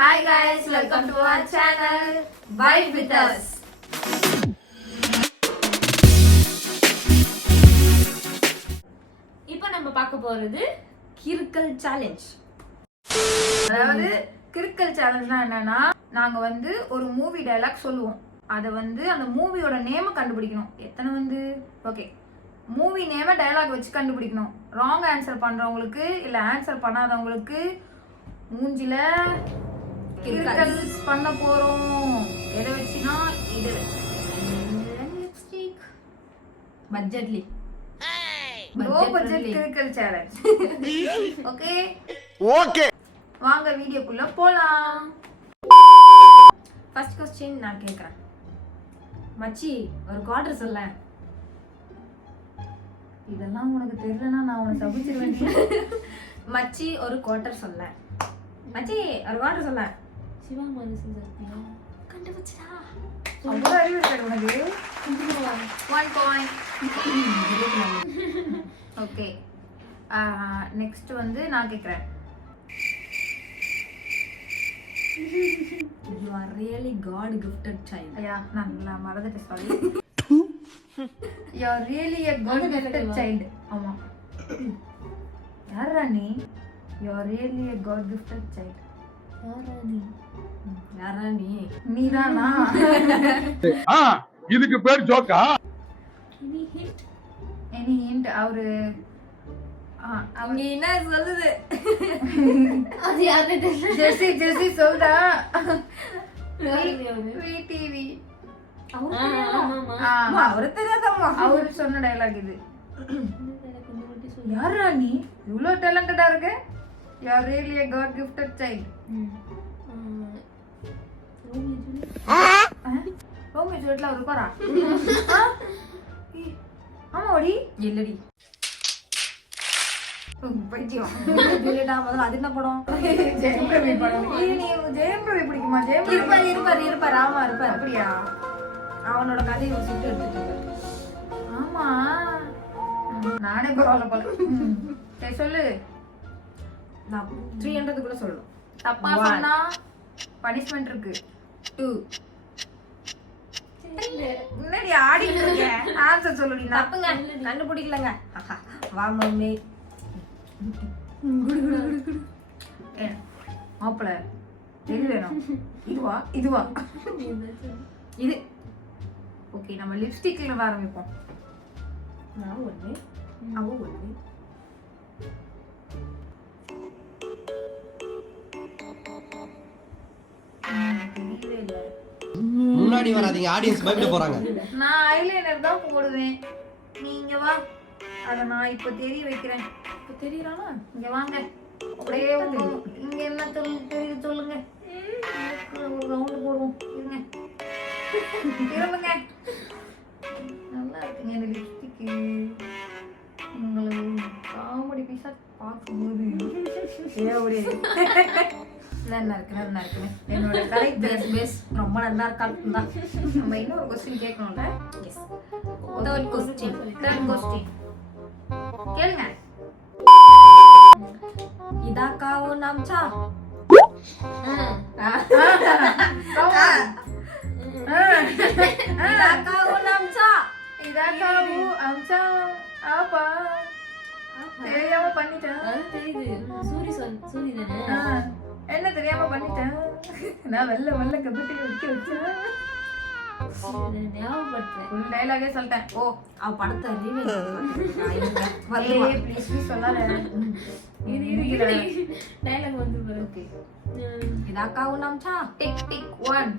Hi guys, welcome to our channel Vibe with us. இப்போ நம்ம பார்க்க போறது கிறுக்கல் சேலஞ்ச். அதாவது கிறுக்கல் சேலஞ்ச்னா என்னன்னா, நாங்க ஒரு மூவி டயலாக் சொல்லுவோம். அதை அந்த மூவியோட நேமை கண்டுபிடிக்கணும். எத்தனை ஓகே, மூவி நேமை டயலாக் வச்சு கண்டுபிடிக்கணும். ராங் ஆன்சர் பண்றவங்களுக்கு இல்ல ஆன்சர் பண்ணாதவங்களுக்கு மூஞ்சில கிறுக்கல் பண்ண போறோம். எதை வச்சுனா இதை வச்சு லிப்ஸ்டிக் பட்ஜெட்லி லோ பட்ஜெட் கிறுக்கல் சேலஞ்ச். ஓகே ஓகே, வாங்க வீடியோக்குள்ள போலாம். ஃபர்ஸ்ட் क्वेश्चन நான் கேக்குறேன். மச்சி ஒரு குவார்டர் சொல்ல. இதெல்லாம் உனக்கு தெரியலனா நான் உன்னை தப்பிச்சிருவேன். மச்சி ஒரு குவார்டர் சொல்ல. மச்சி ஒரு குவார்டர் சொல்ல. சிவா மனுஷன் சொல்றியா? கண்டுபிடிச்சா. அவ்வளவு அறிவு இருக்காது உனக்கு. 1 பாயிண்ட். ஓகே, நெக்ஸ்ட் நான் கேக்குறேன். You are really God gifted child. ஐயா நான் மறந்துட்டேன், sorry. You are really a God gifted child. ஆமா, யாரா நீ? You are really a God gifted child. யாரா நீ? நீதானா? இதுக்கு பேர் ஜோக்கா? Any hint? அவரு அவங்க என்ன சொல்லுது? அது யாரு தெரியல. ஜெசி சொல்றா. விடிவி அவரு தெரியாதம்மா. அவரு சொன்ன டயலாக் இது. யாரா நீ இவ்ளோ டேலண்டடா இருக்க? You are really a God gifted child. Romeo ஜூலியட்ல அவர் இருப்பாரா? ஆமா ஓடி இல்லடி பைத்தியம். ஜூலியட்டா முதல்ல அது என்ன படம்? ஜெயம் ரவி படம். நீ ஜெயம் ரவி பிடிக்குமா? ஜெயம் ரவி இருப்பாரு. ஆமா இருப்பாரு. அப்படியா? அவனோட கதையை சுட்டு எடுத்துட்டு இருப்பாரு. ஆமா, நானே பரவாயில்ல போல. சரி சொல்லு. நான் 300 கூட சொல்லணும். தப்பா சொன்னா பனிஷ்மெண்ட் இருக்கு. 2 முன்னாடி ஆடிட்டு இருக்கேன். ஆன்சர் சொல்லுடி. தப்புங்க, கண்டுபிடிக்கலங்க. வா மம்மி. மாப்பிள்ள எது வேணும்? இதுவா இதுவா? இது ஓகே, நம்ம லிப்ஸ்டிக்ல ஆரம்பிப்போம். நான் ஒண்ணு, அவ ஒண்ணு. தெரியவே இல்ல. முன்னாடி வராதீங்க, ஆடியன்ஸ் பயப்பட போறாங்க. நான் ஐலைனர் தான் போடுவேன். நீங்க வா, அத நான் இப்ப தெரிய வைக்கிறேன். இப்ப தெரியறானா? இங்க வாங்க. அப்படியே இங்க என்ன தெரியுது சொல்லுங்க. ஒரு ரவுண்ட் போடுவோம். இருங்க, திரும்புங்க. நல்லா இருக்குங்க இந்த லிப்ஸ்டிக். உங்களுக்கு காமெடி பீஸா பார்க்கும்போது நல்லா இருக்கு. என்னோட கரெக்ட் பேஸ் ரொம்ப நல்லா இருக்கான். நம்ம இன்னொரு கொஸ்டின் கேட்கணும்ல. Yes, third question. கேளுங்க. இதா காவு நாம்ச்சா. இதா காவு நாம்ச்சா. இதாக்காவு அம்சா ஆப்பா தெரியாம பண்ணிட்டேன். தெரியுது. சூரி தானே. என்ன தெரியாம பண்ணிட்டேன்? நான் வெள்ள கபட்டி வைக்க வச்சேன். ஞாபகப்படுத்துறேன். ஃபுல் டயலாகே சொல்லிட்டேன். ஓ, அவ படத்தை ப்ளீஸ் சொல்லாத. டைலாக் வந்து ஓகே, இதா காவு நாம்ச்சா. Tick tick 1,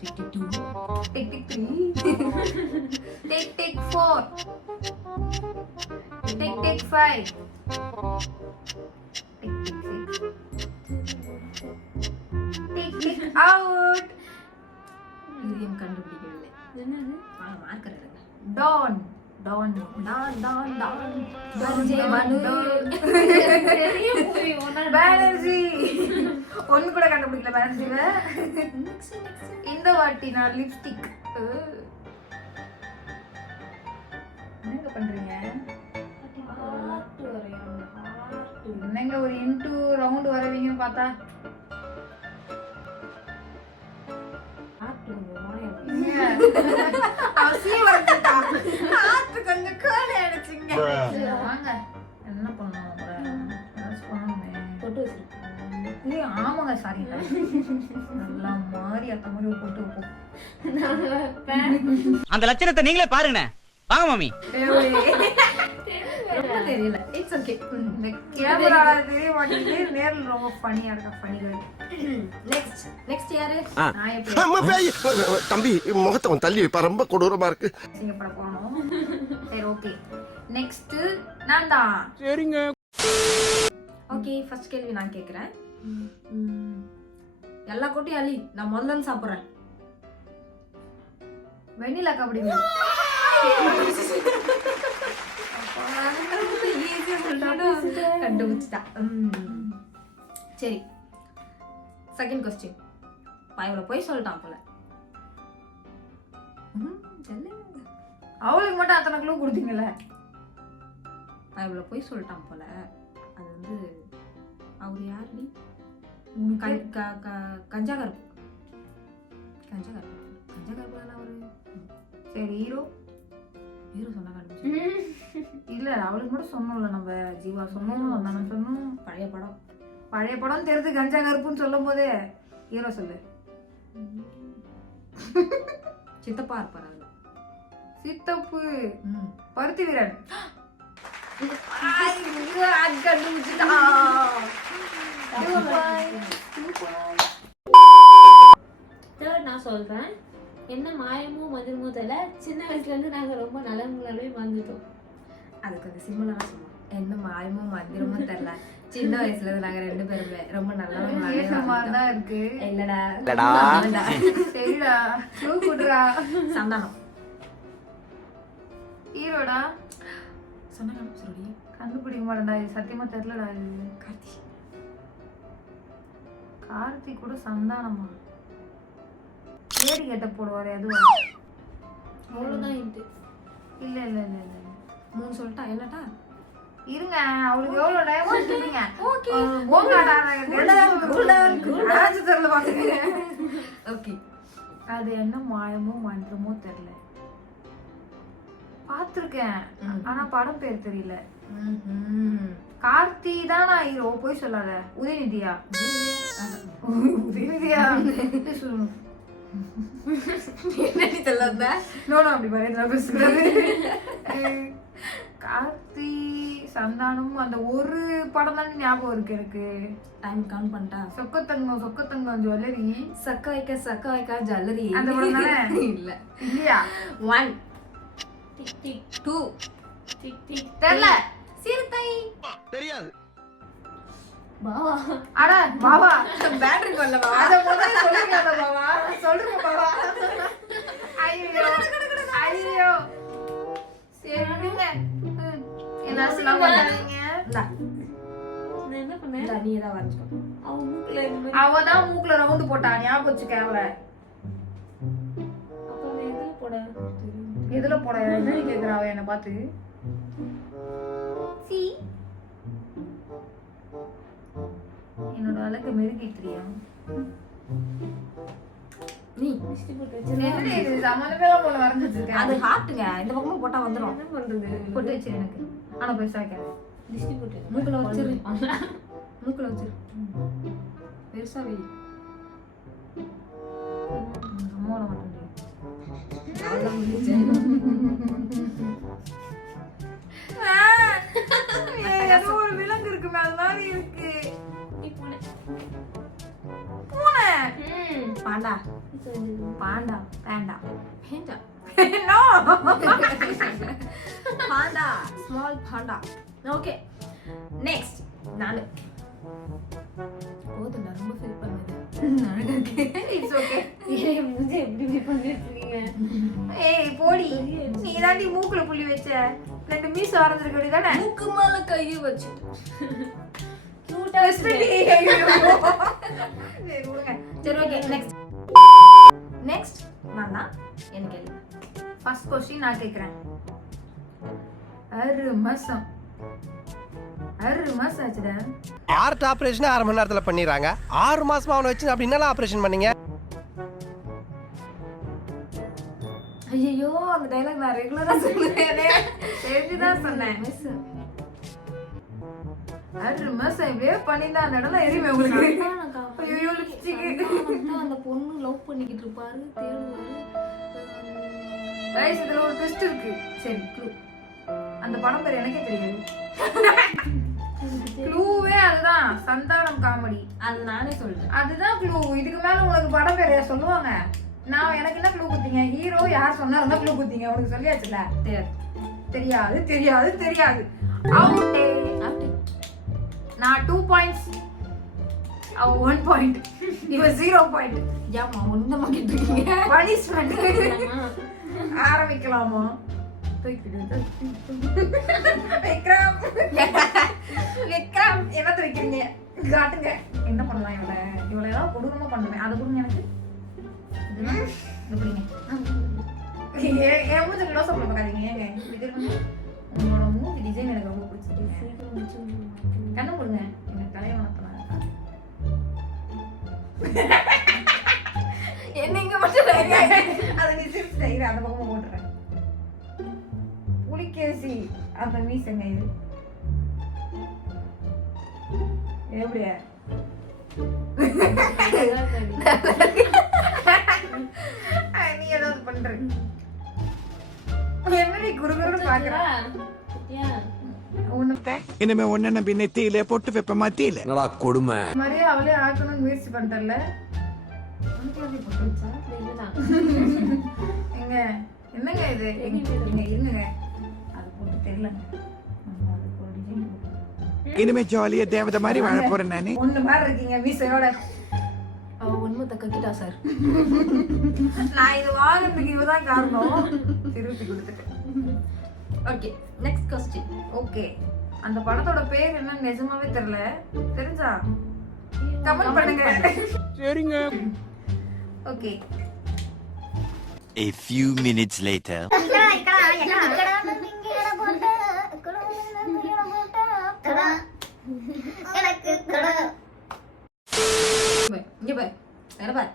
tick tick 2, tick tick 3, tick tick 4, tick tick 5, tick tick 6, tick tick out. இதையும் கண்டுபிடிக்கவில்லை. என்னது? மார்க்கர் எடுங்க. டான் பேனர்ஜி. ஒன்னு கூட கண்டுபிடிக்கல பேனர்ஜில. இந்த வாட்டி நான் லிப்ஸ்டிக். என்னங்க பண்றீங்க? என்னங்க ஒரு இன்டு ரவுண்ட் வரவீங்கன்னு பார்த்தா அவன் சீவரத்துட்டா. காத்து கொஞ்சம் கோலை அடிச்சுங்க. வாங்க என்ன பண்ணோம் போட்டு வச்சிருக்கேன். ஆமாங்க சாரி நல்லா மாறி அத்த மாதிரி ஒரு போட்டு வைப்போம். அந்த லட்சணத்தை நீங்களே பாருங்க. வாங்க மாமி. ரொம்ப தெரியல. It's okay. இந்த கேமரா தெரிய மாட்டேங்குது. நேர்ல ரொம்ப ஃபனியா இருக்கா. ஃபனிகள். நெக்ஸ்ட் யாரு? நான் எப்படி தம்பி முகத்தை தள்ளி வைப்பா, ரொம்ப கொடூரமா இருக்கு. சிங்கப்பட போனோம். சரி ஓகே. நெக்ஸ்ட் நான் தான். சரிங்க. ஓகே, ஃபர்ஸ்ட் கேள்வி நான் கேக்குறேன். எல்லா கொட்டையும் அள்ளி நான் முதல்ல சாப்பிடுறேன். வெண்ணிலா கபடி. கண்டுபிடிச்சிட்டா. சரி, செகண்ட் கொஸ்டின். பயவுல போய் சொல்லிட்டான் போல. அவளுக்கு மட்டும் அத்தனை க்ளூ கொடுத்தீங்கல்ல. பயவுல போய் சொல்லிட்டான் போல. அது வந்து அவரு யாருடி? கஞ்சா கருப்பு தானே அவரு. சரி ஹீரோ சொன்னா கண்டுபிடிச்சு. இல்ல அவளுக்கு மட்டும் சொன்னோம்ல நம்ம. ஜீவா சொன்னோம் தானே சொன்னோம். பழைய படம் தெரிஞ்சு கஞ்சா கருப்புன்னு சொல்லும் போதே ஹீரோ சொல்லு. சித்தப்பா இருப்பாரு. சித்தப்பு. பருத்தி வீரன். தேர்ட் நான் சொல்றேன். என்ன மாயமோ மதுரமோ தெரியல, சின்ன வயசுல இருந்து நாங்க ரொம்ப நல்லவங்களாவே வந்துட்டோம். அதுக்கு அந்த சிம்பிளா சொல்லுவோம். என்ன மாயமோ மந்திரமோ தெரியல, சின்ன வயசுல இருந்து நாங்க ரெண்டு பேருமே ரொம்ப நல்லவங்களா இருக்கு. இல்லடா சரிடா கூடுறா. சந்தானம். ஹீரோடா சொன்னா கண்டுபிடிக்க மாட்டேன்டா. இது சத்தியமா தெரியலடா. இது கார்த்தி கூட சந்தானமா? லேடி கேட்ட போடுவாரு அதுவா? அவ்வளவுதான். இல்ல இல்ல இல்ல இல்ல 3 சொல்லிட்டா. என்னட்டா இருங்க, அவளுக்கு எவ்வளவு டைம் சொல்லுங்க. Okay okay. அது என்ன மாயமோ மந்திரமோ தெரியல. பாத்திருக்கேன் ஆனா படம் பேர் தெரியல. கார்த்தி தானா ஹீரோ? போய் சொல்லாத. உதயநிதியா? உதயநிதியா சொல்லணும். என்னடி சொல்லாத? நோனோ அப்படி பாரு பேசுறது. கார்த்தி சந்தானம் அந்த ஒரு படம் தான் ஞாபகம் இருக்கு எனக்கு. டைம் கவுண்ட் பண்ணிட்டா. சொக்கத்தங்கம் ஜுவல்லரி. சக்க வைக்க ஜுவல்லரி. அந்த படம் தானே? இல்ல இல்லையா? 1 டிக் டிக் 2 டிக் டிக் தெரியல. சிறுத்தை. தெரியாது. பாவா. அட பாவா பேட்டரி கொல்ல பாவா. அத முதல்ல சொல்லுங்க பாவா. சொல்லுங்க பாவா. ஐயோ ஐயோ. சரிங்க. என்ன சொல்லாமீங்க? நான் என்ன பண்ணேன்? நீ ஏதா வரைஞ்சோ. அவ தான் மூக்குல ரவுண்ட் போட்டா. ஞாபகம் வச்சுக்கல. அப்ப எதுல போட? எதுல போட? என்ன கேக்குறா அவ என்ன பார்த்து? சி என்னோட அழகு மெருகிட்டியா? நீ மிஸ்டி போட்டு வச்சிரு. என்ன இது சம்மந்தமே போல வரைஞ்சு வச்சிருக்கேன். அது ஹார்ட்ங்க. இந்த பக்கமும் போட்டா வந்துரும். என்ன பண்றது? போட்டு வச்சிரு எனக்கு. ஆனா பெருசா வைக்காத. மிஸ்டி போட்டு மூக்குல வச்சிரு. மூக்குல வச்சிரு. பெருசா வை. அம்மாவோட மாட்டேன். அவ்வளவு முடிஞ்சு. ஏதோ ஒரு விலங்கு இருக்கு மேல மாதிரி இருக்கு. நீ பூனை. பூனை. Panda. Panda. Panda. Panda. No. Panda. Small panda. Okay. Next நானு. போதும் ரொம்ப ஃபீல் பண்ணுது. It's okay. ஏய் முஞ்சே எப்படி பண்ணிருக்கீங்க? ஏய் போடி. நீ தாண்டி மூக்குல புள்ளி வச்ச. 2 மீஸ் வரைஞ்சிருக்க வேண்டியதானே? மூக்கு மேல கையை வச்சிட்டு. கியூட்டா ஸ்பெடி. சரி ஓகே. நெக்ஸ்ட் நான் தான். எனக்கு கேளு. ஃபர்ஸ்ட் क्वेश्चन நான் கேக்குறேன். 6 மாசம் ஆச்சுடா. ஹார்ட் ஆபரேஷன் 1/2 மணி நேரத்துல பண்ணிடுறாங்க. 6 மாசமா அவனை வச்சு அப்படி என்னலாம் ஆபரேஷன் பண்ணீங்க? ஐயோ அந்த டைலாக் நான் ரெகுலரா சொல்லுவேனே. தெரிஞ்சுதான் சொன்னேன். அது மிஸ் இப்படியே பண்ணிருந்தா அந்த இடம்லாம் எரியுமே உங்களுக்கு. ஐயோ லிப்ஸ்டிக். அந்த பொண்ணு லவ் பண்ணிக்கிட்டு இருப்பாரு, தேடுவாரு. ரைஸ் இதுல ஒரு ட்விஸ்ட் இருக்கு. சரி க்ளூ. அந்த படம் பேர் எனக்கே தெரியாது. க்ளூவே அதுதான், சந்தானம் காமெடி. அது நானே சொல்றேன். அதுதான் க்ளூ. இதுக்கு மேல உங்களுக்கு படம் பேர் சொல்லுவாங்க. நான் எனக்கு என்ன க்ளூ குத்தீங்க? ஹீரோ யார் சொன்னா இருந்தா க்ளூ குத்தீங்க. உனக்கு சொல்லியாச்சுல. தெரியாது தெரியாது தெரியாது. அவுட். நான் 2 பாயிண்ட்ஸ், அவ 1 பாயிண்ட், இவ 0 பாயிண்ட். ஏமா ஒண்ணு மாக்கிட்டு இருக்கீங்க? பனிஷ்மெண்ட் ஆரம்பிக்கலாமா? விக்ரம் விக்ரம் என்ன வைக்கிறீங்க? காட்டுங்க. என்ன பண்ணலாம்? இவளை ஏதாவது கொடூரமா பண்ணுவேன். அதை கொடுங்க எனக்கு. என் மூஞ்ச க்ளோஸ் அப்ல பார்க்காதீங்க. ஏங்க உங்களோட மூவி டிசைன் எனக்கு ரொம்ப பிடிச்சிருக்கு. கண்ணு கொடுங்க. எனக்கு தலையை வளர்த்தலாம். என்ன இங்க மட்டும் அதை நீ சிரிச்சு செய்கிற அந்த பக்கமா போட்டுறேன். புலிகேசி அந்த மீசங்க இது எப்படியா? நீ ஏதாவது பண்ற என்னடி குறுகுறு பாக்குறா? இனிமே ஒன்னு நம்பி நெத்தியில பொட்டு வைப்ப மத்தியில என்னடா கொடுமை. மாதிரியே அவளே ஆக்கணும்னு முயற்சி பண்றல. எங்க என்னங்க இது? எங்க இருங்க, அது போட்டு தெரியலங்க. இனிமே ஜாலியா தேவதை மாதிரி வாழ போறேன் நானு. ஒண்ணு மாதிரி இருக்கீங்க மீசையோட. அவ உண்மை கக்கிட்டா சார். நான் இது வாங்குறதுக்கு இவதான் காரணம். திருப்பி கொடுத்துட்டேன். Okay, next question. ஓகே, அந்த படத்தோட பேர் என்ன நிஜமாவே தெரியல. தெரிஞ்சா கமெண்ட் பண்ணுங்க. சரிங்க. Okay. A few minutes later. இங்க பாரு, வேற பாரு.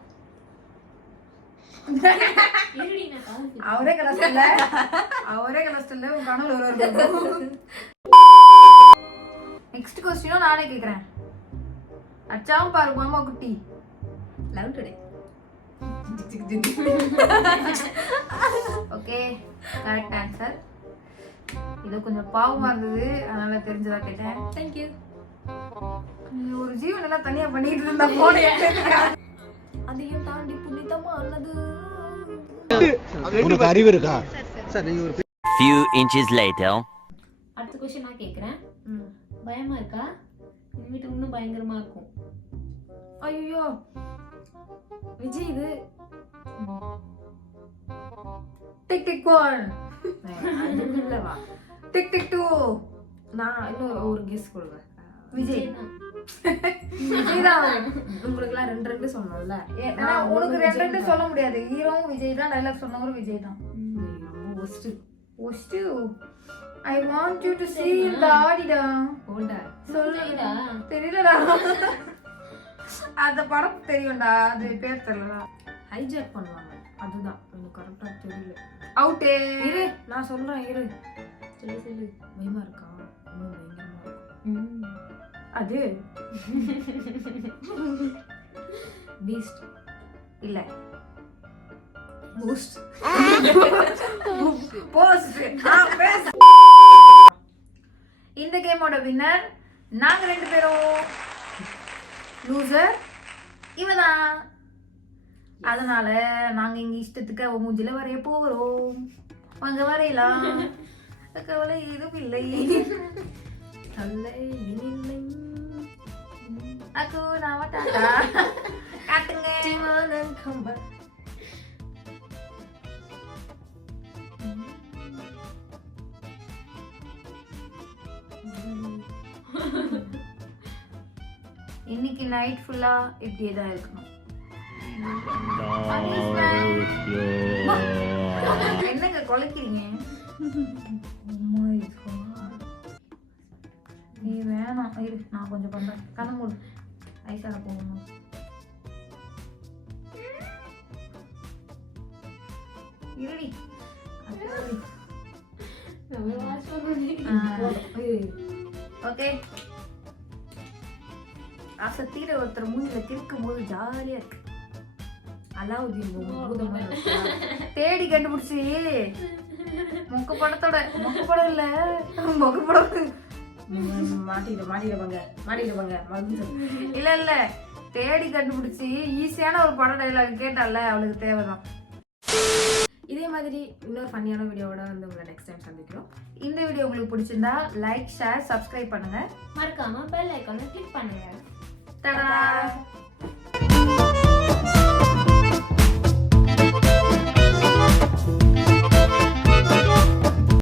இருடி நான் கால். அவரே கலஸ்டல்ல, அவரே கலஸ்டல்ல. உன் கனவுல ஒரு நெக்ஸ்ட் क्वेश्चन நானே கேக்குறேன். அச்சாம் பாரு மாமா குட்டி. Love today. Okay, correct answer. இது கொஞ்சம் பாவமா இருந்தது, அதனால தெரிஞ்சதா கேட்டேன். Thank you. ஒரு ஜீவன் எல்லாம் தனியா பண்ணிட்டு இருந்தா போன அதையும் தாண்டி புனிதமானது. உனக்கு அறிவு இருக்கா? Few inches later. அடுத்த क्वेश्चन நான் கேக்குறேன். பயமா இருக்கா? இந்த வீட்டு இன்னும் பயங்கரமா இருக்கும். ஐயோ விஜய் இது. டிக் டிக் 1, அது இல்லவா? Tick tick 2. நான் இன்னும் ஒரு கெஸ் கொடுங்க. விஜய் தான். விஜய் தான் அவரு. உங்களுக்கு எல்லாம் 2 சொன்னோம்ல. நான் உனக்கு ரெண்டு சொல்ல முடியாது. ஹீரோவும் விஜய் தான், டைலாக் சொன்னவரும் விஜய் தான். ரொம்ப worst. Worst. I want you to see the ஆடிடா. ஓடா. சொல்லுடா. தெரியலடா. அந்த படம் தெரியும்டா, அது பேர் தெரியலடா. ஹைஜாக் பண்ணுவாங்க. அதுதான் எனக்கு கரெக்டா தெரியல. அவுட். இரு நான் சொல்றேன். இரு சொல்லு சொல்லு. பயமா இருக்கா? இன்னும் பயங்கரமா இருக்கும். அது பீஸ்ட் இல்ல. பூஸ்ட். போஸ்ட். இந்த கேமோட வின்னர் நாங்க 2 பேரும். லூசர் இவதான். அதனால நாங்க இங்க இஷ்டத்துக்கு அவ மூஞ்சில வரைய போறோம். வாங்க வரையலாம். கவலை எதுவும் இல்லை. நல்ல இனிலை அக்கூனா மட்டாடா. காட்டுங்க. டிமானன் கம்ப. இன்னைக்கு நைட் ஃபுல்லா இப்படியே தான் இருக்கணும். என்னங்க கொலைக்கிறீங்க? நீ வேணாம் இரு, நான் கொஞ்சம் பண்றேன். கண்ண மூடு. ஐசால போகணும். இருடி ஓகே. ஆசை தீர ஒருத்தர் மூஞ்சில கிறுக்கும் போது ஜாலியா இருக்கு. அலாவுதீன் பூதமா இருக்கா? தேடி கண்டுபிடிச்சி மொக்க படம் இல்ல மொக்க படம் மாட்டிடுவாங்க இல்ல தேடி கண்டுபிடிச்சி ஈஸியான ஒரு படம் டைலாக் கேட்டால அவளுக்கு தேவைதான். இதே மாதிரி இன்னொரு ஃபன்னியான வீடியோவோட வந்து உங்களை நெக்ஸ்ட் டைம் சந்திக்கிறோம். இந்த வீடியோ உங்களுக்கு பிடிச்சிருந்தா லைக், ஷேர், சப்ஸ்கிரைப் பண்ணுங்க. மறக்காம பெல் ஐகானை கிளிக் பண்ணுங்க. தடா.